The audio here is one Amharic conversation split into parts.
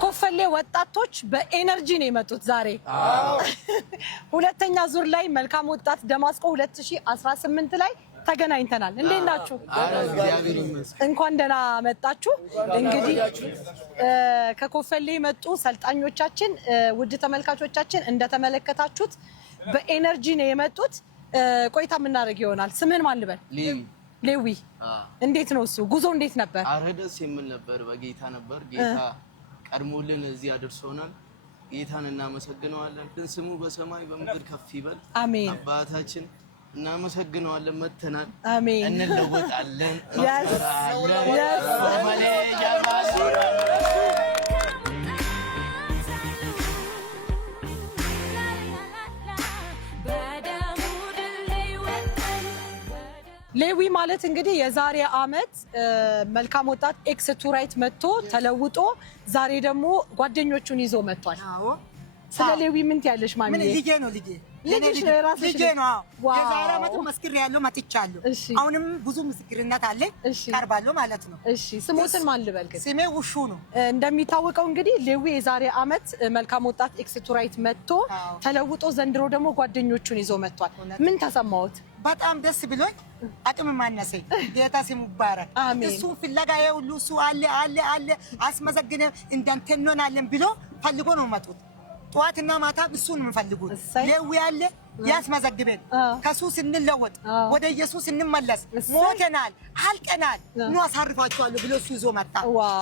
የኮፈሌ ወጣቶች በኤነርጂ ነው የመጡት ዛሬ። ሁለተኛ ዙር ላይ መልካም ወጣት ደማስቆ 2018 ላይ ተገናኝተናል። እንዴት ናችሁ? እንኳን ደህና መጣችሁ። እንግዲህ ከኮፈሌ የመጡ ሰልጣኞቻችን ውድ ተመልካቾቻችን እንደተመለከታችሁት በኤነርጂ ነው የመጡት። ቆይታ የምናደርግ ይሆናል። ስምህን ማን ልበል? ሌዊ። እንዴት ነው እሱ ጉዞ እንዴት ነበር? አረ ደስ የሚል ነበር። በጌታ ነበር። ጌታ ቀድሞልን እዚህ አድርሶናል። ጌታን እናመሰግነዋለን። ስሙ በሰማይ በምድር ከፍ ይበል። አሜን። አባታችን እናመሰግነዋለን። መተናል። አሜን። እንለወጣለን። ሌዊ ማለት እንግዲህ የዛሬ አመት መልካም ወጣት ኤክስ ቱ ራይት መጥቶ ተለውጦ ዛሬ ደግሞ ጓደኞቹን ይዞ መጥቷል። ስለ ሌዊ ምን ትያለሽ ማሚ? ምን ልጄ ነው ልጄ ልጄ ነው። የዛሬ አመት መስክሬያለሁ መጥቻለሁ። አሁንም ብዙ ምስክርነት አለ ቀርባለሁ ማለት ነው። እሺ ስሞትን ማን ልበል? ስሜ ውሹ ነው። እንደሚታወቀው እንግዲህ ሌዊ የዛሬ አመት መልካም ወጣት ኤክስ ቱ ራይት መጥቶ ተለውጦ ዘንድሮ ደግሞ ጓደኞቹን ይዞ መጥቷል። ምን ተሰማዎት? በጣም ደስ ብሎኝ አቅም ማነሰኝ ጌታ ስሙ ይባረክ። እሱ ፍለጋ ሁሉ እሱ አለ አስመዘግነ እንደንተኖናለን ብሎ ፈልጎ ነው መጡት። ጧትና ማታ እሱን እንፈልጉት ሌዊ ያለ ያስመዘግበን ከሱ ስንለወጥ ወደ ኢየሱስ እንመለስ። ሞተናል አልቀናል ነው አሳርፋቸዋለሁ ብሎ እሱ ይዞ መጣ።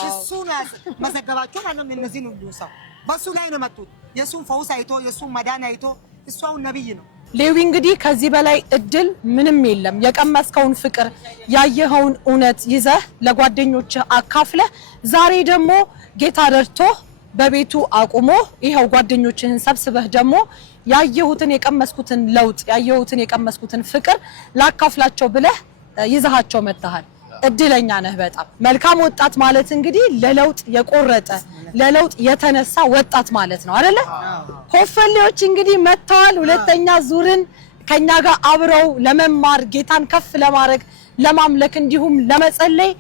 እሱ ነው መዘገባቸው ማለት ነው። እነዚህ ሁሉ ሰው በሱ ላይ ነው መጡት። የሱን ፈውስ አይቶ የሱን መዳን አይቶ እሷው ነብይ ነው። ሌዊ እንግዲህ ከዚህ በላይ እድል ምንም የለም። የቀመስከውን ፍቅር ያየኸውን እውነት ይዘህ ለጓደኞች አካፍለ ዛሬ ደግሞ ጌታ ረድቶ በቤቱ አቁሞ ይሄው ጓደኞችህን ሰብስበህ ደግሞ ያየሁትን የቀመስኩትን ለውጥ ያየሁትን የቀመስኩትን ፍቅር ላካፍላቸው ብለህ ይዘሃቸው መጣሃል። እድለኛ ነህ በጣም። መልካም ወጣት ማለት እንግዲህ ለለውጥ የቆረጠ ለለውጥ የተነሳ ወጣት ማለት ነው አይደለ? ኮፈሌዎች እንግዲህ መጥተዋል። ሁለተኛ ዙርን ከኛ ጋር አብረው ለመማር ጌታን ከፍ ለማድረግ ለማምለክ እንዲሁም ለመጸለይ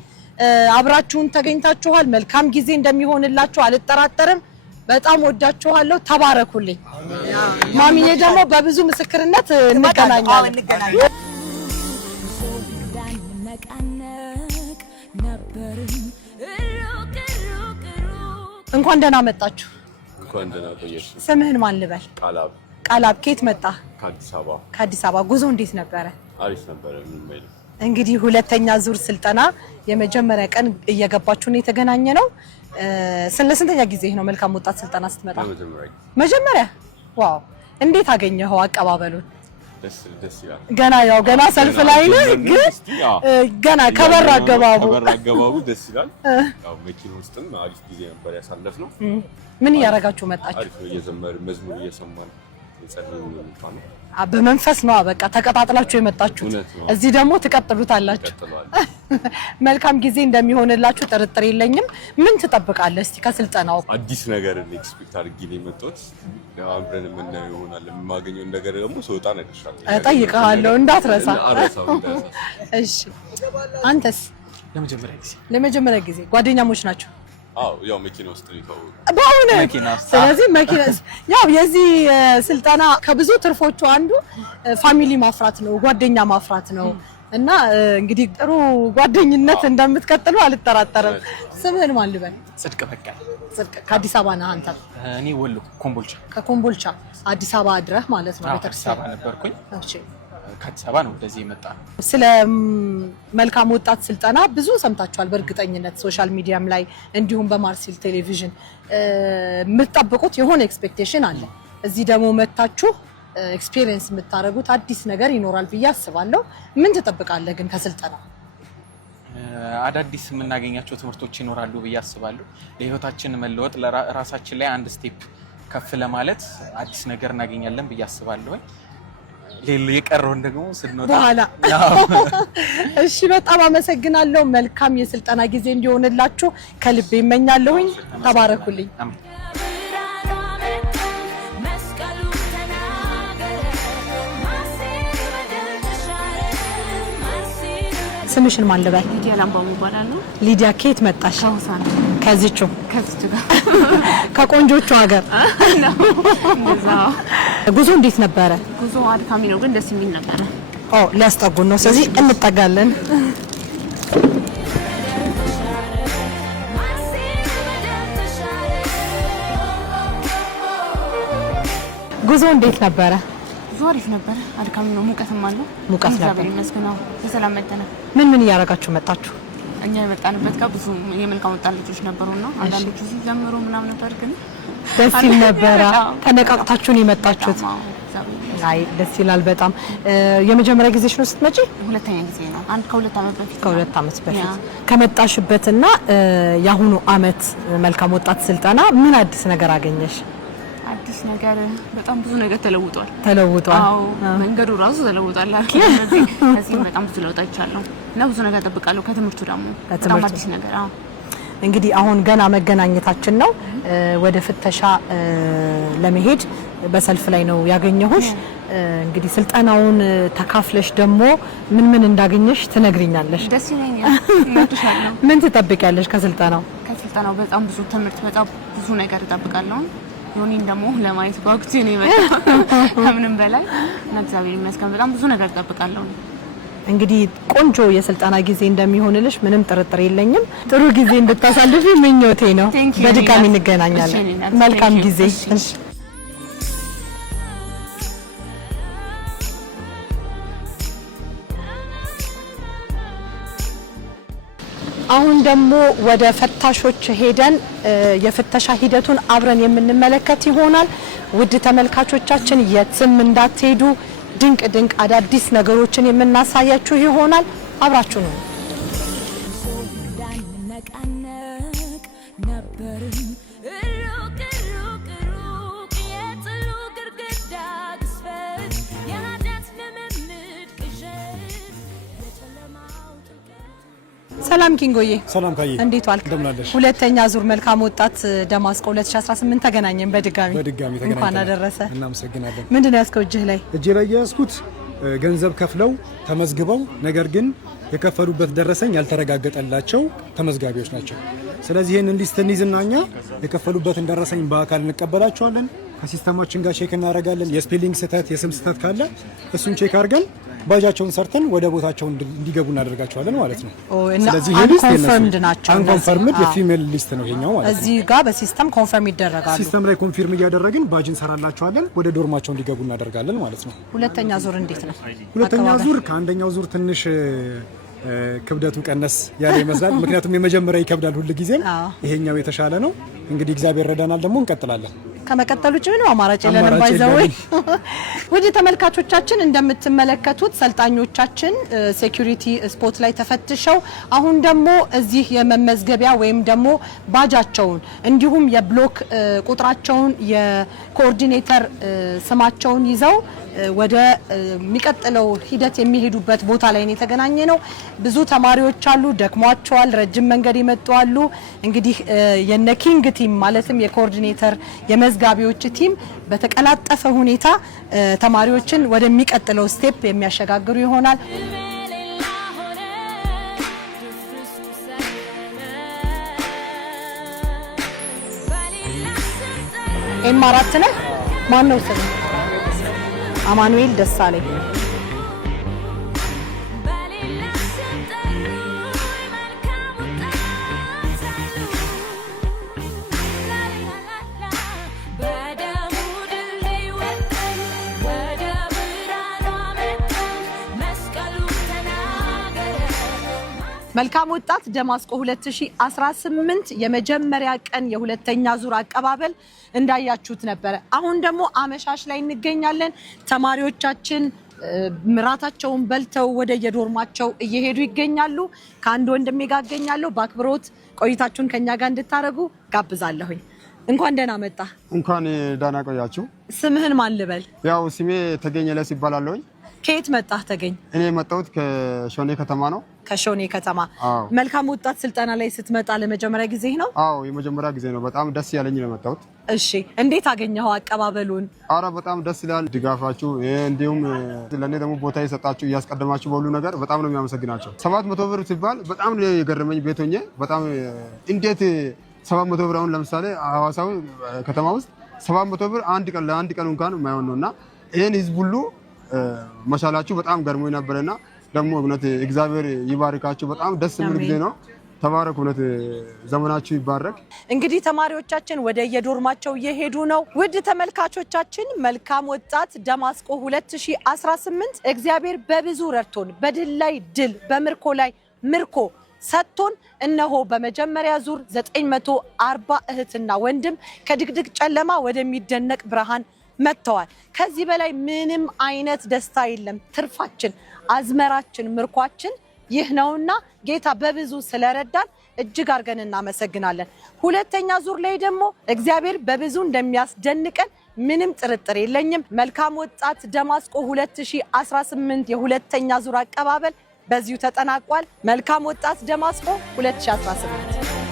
አብራችሁን ተገኝታችኋል። መልካም ጊዜ እንደሚሆንላችሁ አልጠራጠርም። በጣም ወዳችኋለሁ። ተባረኩልኝ። ማሚዬ ደግሞ በብዙ ምስክርነት እንገናኛለን። እንኳን ደህና መጣችሁ። እንኳን ደህና ቆየሽ። ስምህን ማን ልበል? ቃላብ። ቃላብ ከየት መጣ? ከአዲስ አበባ። ከአዲስ አበባ። ጉዞ እንዴት ነበረ? አሪፍ ነበረ። ምን እንግዲህ ሁለተኛ ዙር ስልጠና የመጀመሪያ ቀን እየገባችሁ ነው የተገናኘ ነው። ስንተኛ ጊዜ ነው መልካም ወጣት ስልጠና ስትመጣ? መጀመሪያ። ዋው! እንዴት አገኘኸው አቀባበሉን? ደስ ይላል። ገና ሰልፍ ላይ ነህ ግን ገና ከበር አገባቡ ደስ ይላል። ያው መኪና ውስጥም አሪፍ ጊዜ ነበር ያሳለፍነው። ምን እያደረጋችሁ መጣችሁ? አሪፍ ነው። እየዘመርን መዝሙር እየሰማን የጸለይን ነው። በመንፈስ ነው በቃ ተቀጣጥላችሁ የመጣችሁት። እዚህ ደግሞ ትቀጥሉታላችሁ። መልካም ጊዜ እንደሚሆንላችሁ ጥርጥር የለኝም። ምን ትጠብቃለህ እስቲ ከስልጠናው? አዲስ ነገር ኤክስፔክት አድርጌ ነው የመጣሁት። ያው አብረን የምናየው ይሆናል። የማገኘው ነገር ደግሞ ስወጣ እነግርሻለሁ፣ እጠይቅሃለሁ፣ እንዳትረሳ። እሺ አንተስ? ለመጀመሪያ ጊዜ ጓደኛሞች ናቸው? አዎ ያው መኪና ውስጥ ነው የተዋወቁት። በእውነት? ስለዚህ መኪና ያው የዚህ ስልጠና ከብዙ ትርፎቹ አንዱ ፋሚሊ ማፍራት ነው፣ ጓደኛ ማፍራት ነው እና እንግዲህ ጥሩ ጓደኝነት እንደምትቀጥሉ አልጠራጠርም። ስምህን ማን ልበል? ጽድቅ በቃ። ጽድቅ ከአዲስ አበባ ነህ አንተ? እኔ ወሎ ኮምቦልቻ። ከኮምቦልቻ አዲስ አበባ አድረህ ማለት ነው? አዲስ አበባ ነበርኩኝ። እሺ ከአዲስ አበባ ነው ወደዚህ የመጣ ነው። ስለ መልካም ወጣት ስልጠና ብዙ ሰምታችኋል በእርግጠኝነት ሶሻል ሚዲያም ላይ እንዲሁም በማርሲል ቴሌቪዥን። የምትጠብቁት የሆነ ኤክስፔክቴሽን አለ። እዚህ ደግሞ መታችሁ ኤክስፒሪየንስ የምታደርጉት አዲስ ነገር ይኖራል ብዬ አስባለሁ። ምን ትጠብቃለህ ግን ከስልጠናው? አዳዲስ የምናገኛቸው ትምህርቶች ይኖራሉ ብዬ አስባለሁ። ለህይወታችን መለወጥ ለራሳችን ላይ አንድ ስቴፕ ከፍ ለማለት አዲስ ነገር እናገኛለን ብዬ አስባለሁ። የቀረውን ደግሞ ስንወጣ በኋላ። እሺ በጣም አመሰግናለሁ። መልካም የስልጠና ጊዜ እንዲሆንላችሁ ከልቤ እመኛለሁኝ። ተባረኩልኝ። ስምሽን ማን ልበል? ሊዲያ ላምባው ይባላል። ሊዲያ ከየት መጣሽ? ከውሳና ከዚቹ ጋር ከቆንጆቹ ሀገር ነው። ጉዞ እንዴት ነበረ? ጉዞ አድካሚ ነው ግን ደስ የሚል ነበረ። ሊያስጠጉን ነው። ስለዚህ እንጠጋለን። ጉዞ እንዴት ነበረ? ጉዞ አሪፍ ነበረ። አድካሚ ነው፣ ሙቀትም አለው። ሙቀት ነበር። እግዚአብሔር ይመስገን። በሰላም መጣን። ምን እያደረጋችሁ መጣችሁ? እኛ የመጣንበት ጋር ብዙ የመልካም ወጣት ልጆች ነበሩና አንዳንዶቹ ሲጀምሩ ምናምን ነበር ግን ደስ ይል ነበረ። ተነቃቅታችሁ ነው የመጣችሁት? አይ ደስ ይላል በጣም። የመጀመሪያ ጊዜሽ ነው ስትመጪ? ሁለተኛ ጊዜ ነው። ከሁለት ዓመት በፊት ከመጣሽበትና የአሁኑ አመት መልካም ወጣት ስልጠና ምን አዲስ ነገር አገኘሽ? አዲስ ነገር በጣም ብዙ ነገር ተለውጧል። አዎ መንገዱ ራሱ ተለውጧል። ከዚህ በጣም ብዙ ለውጥ አይቻለሁ እና ብዙ ነገር እጠብቃለሁ ከትምህርቱ ደግሞ በጣም አዲስ ነገር። እንግዲህ አሁን ገና መገናኘታችን ነው። ወደ ፍተሻ ለመሄድ በሰልፍ ላይ ነው ያገኘሁሽ። እንግዲህ ስልጠናውን ተካፍለሽ ደግሞ ምን እንዳገኘሽ ትነግሪኛለሽ? ደስ ይለኛል። ምን ትጠብቂያለሽ ከስልጠናው? ከስልጠናው በጣም ብዙ ትምህርት፣ በጣም ብዙ ነገር እጠብቃለሁ። ዮኒን ደግሞ ለማየት ጓጉቼ ነው የመጣው ከምንም በላይ እና እግዚአብሔር ይመስገን በጣም ብዙ ነገር እጠብቃለሁ። እንግዲህ ቆንጆ የስልጠና ጊዜ እንደሚሆንልሽ ምንም ጥርጥር የለኝም። ጥሩ ጊዜ እንድታሳልፊ ምኞቴ ነው። በድጋሚ እንገናኛለን። መልካም ጊዜ። አሁን ደግሞ ወደ ፈታሾች ሄደን የፍተሻ ሂደቱን አብረን የምንመለከት ይሆናል። ውድ ተመልካቾቻችን የትም እንዳትሄዱ፣ ድንቅ አዳዲስ ነገሮችን የምናሳያችሁ ይሆናል። አብራችሁ ነው። ሰላም ኪንጎዬ። ሰላም ካዬ፣ እንዴት ዋልክ? ሁለተኛ ዙር መልካም ወጣት ደማስቆ 2018 ተገናኘን። በድጋሚ ተገናኘን። እንኳን አደረሰ። እናመሰግናለን። ምንድነው ያስከው እጅህ ላይ? እጄ ላይ ያስኩት ገንዘብ ከፍለው ተመዝግበው ነገር ግን የከፈሉበት ደረሰኝ ያልተረጋገጠላቸው ተመዝጋቢዎች ናቸው። ስለዚህ ይሄንን ሊስት እንይዝና እኛ የከፈሉበትን ደረሰኝ በአካል እንቀበላቸዋለን። ከሲስተማችን ጋር ቼክ እናደርጋለን። የስፔሊንግ ስህተት፣ የስም ስህተት ካለ እሱን ቼክ አድርገን ባጃቸውን ሰርተን ወደ ቦታቸው እንዲገቡ እናደርጋቸዋለን ማለት ነው። ስለዚህ ይሄ ሊስት ኮንፈርምድ ናቸው። አንኮንፈርምድ የፊሜል ሊስት ነው ይሄኛው ማለት ነው። እዚህ ጋር በሲስተም ኮንፈርም ይደረጋሉ። ሲስተም ላይ ኮንፊርም እያደረግን ባጅ እንሰራላቸዋለን፣ ወደ ዶርማቸው እንዲገቡ እናደርጋለን ማለት ነው። ሁለተኛ ዙር እንዴት ነው? ሁለተኛ ዙር ከአንደኛው ዙር ትንሽ ክብደቱ ቀነስ ያለ ይመስላል። ምክንያቱም የመጀመሪያ ይከብዳል ሁሉ ጊዜም፣ ይሄኛው የተሻለ ነው። እንግዲህ እግዚአብሔር ረዳናል፣ ደግሞ እንቀጥላለን። ከመቀጠሉ ውጭ ምንም አማራጭ የለንም። ባይዘው ወደ ተመልካቾቻችን እንደምትመለከቱት ሰልጣኞቻችን ሴኩሪቲ ስፖት ላይ ተፈትሸው አሁን ደግሞ እዚህ የመመዝገቢያ ወይም ደግሞ ባጃቸውን እንዲሁም የብሎክ ቁጥራቸውን የኮኦርዲኔተር ስማቸውን ይዘው ወደ የሚቀጥለው ሂደት የሚሄዱበት ቦታ ላይ ነው የተገናኘ ነው። ብዙ ተማሪዎች አሉ፣ ደክሟቸዋል፣ ረጅም መንገድ ይመጡ አሉ። እንግዲህ የነ ኪንግ ቲም ማለትም የኮኦርዲኔተር የመዝጋቢዎች ቲም በተቀላጠፈ ሁኔታ ተማሪዎችን ወደሚቀጥለው ስቴፕ የሚያሸጋግሩ ይሆናል። ኤም4 ነህ? ማን ነው ስሙ? አማኑኤል ደሳለኝ። መልካም ወጣት ደማስቆ 2018 የመጀመሪያ ቀን የሁለተኛ ዙር አቀባበል እንዳያችሁት ነበረ። አሁን ደግሞ አመሻሽ ላይ እንገኛለን። ተማሪዎቻችን ምራታቸውን በልተው ወደ የዶርማቸው እየሄዱ ይገኛሉ። ከአንድ ወንድሜ ጋር እገኛለሁ። በአክብሮት ቆይታችሁን ከኛ ጋር እንድታረጉ ጋብዛለሁኝ። እንኳን ደህና መጣ። እንኳን ደህና ቆያችሁ። ስምህን ማን ልበል? ያው ስሜ ተገኘ ለስ ይባላለሁኝ። ከየት መጣህ ተገኝ? እኔ የመጣሁት ከሾኔ ከተማ ነው። ከሾኔ ከተማ። መልካም ወጣት ስልጠና ላይ ስትመጣ ለመጀመሪያ ጊዜ ነው? አዎ የመጀመሪያ ጊዜ ነው። በጣም ደስ ያለኝ ነው የመጣሁት። እሺ እንዴት አገኘኸው አቀባበሉን? አረ በጣም ደስ ይላል ድጋፋችሁ። እንዲሁም ለኔ ደግሞ ቦታ የሰጣችሁ እያስቀደማችሁ በሁሉ ነገር በጣም ነው የሚያመሰግናቸው። 700 ብር ሲባል በጣም ነው የገረመኝ። ቤቶኜ በጣም እንዴት 700 ብር አሁን ለምሳሌ ሐዋሳው ከተማ ውስጥ 700 ብር ለአንድ ቀን እንኳን የማይሆን ነውና ይሄን ህዝብ ሁሉ መቻላችሁ በጣም ገርሞኝ ነበርና ደግሞ እውነት እግዚአብሔር ይባርካችሁ። በጣም ደስ የሚል ጊዜ ነው። ተባረኩ። እውነት ዘመናችሁ ይባረክ። እንግዲህ ተማሪዎቻችን ወደ የዶርማቸው እየሄዱ ነው። ውድ ተመልካቾቻችን መልካም ወጣት ደማስቆ 2018 እግዚአብሔር በብዙ ረድቶን በድል ላይ ድል በምርኮ ላይ ምርኮ ሰጥቶን እነሆ በመጀመሪያ ዙር 940 እህትና ወንድም ከድቅድቅ ጨለማ ወደሚደነቅ ብርሃን መጥተዋል። ከዚህ በላይ ምንም አይነት ደስታ የለም። ትርፋችን፣ አዝመራችን፣ ምርኳችን ይህ ነውና ጌታ በብዙ ስለረዳን እጅግ አድርገን እናመሰግናለን። ሁለተኛ ዙር ላይ ደግሞ እግዚአብሔር በብዙ እንደሚያስደንቀን ምንም ጥርጥር የለኝም። መልካም ወጣት ደማስቆ 2018 የሁለተኛ ዙር አቀባበል በዚሁ ተጠናቋል። መልካም ወጣት ደማስቆ 2018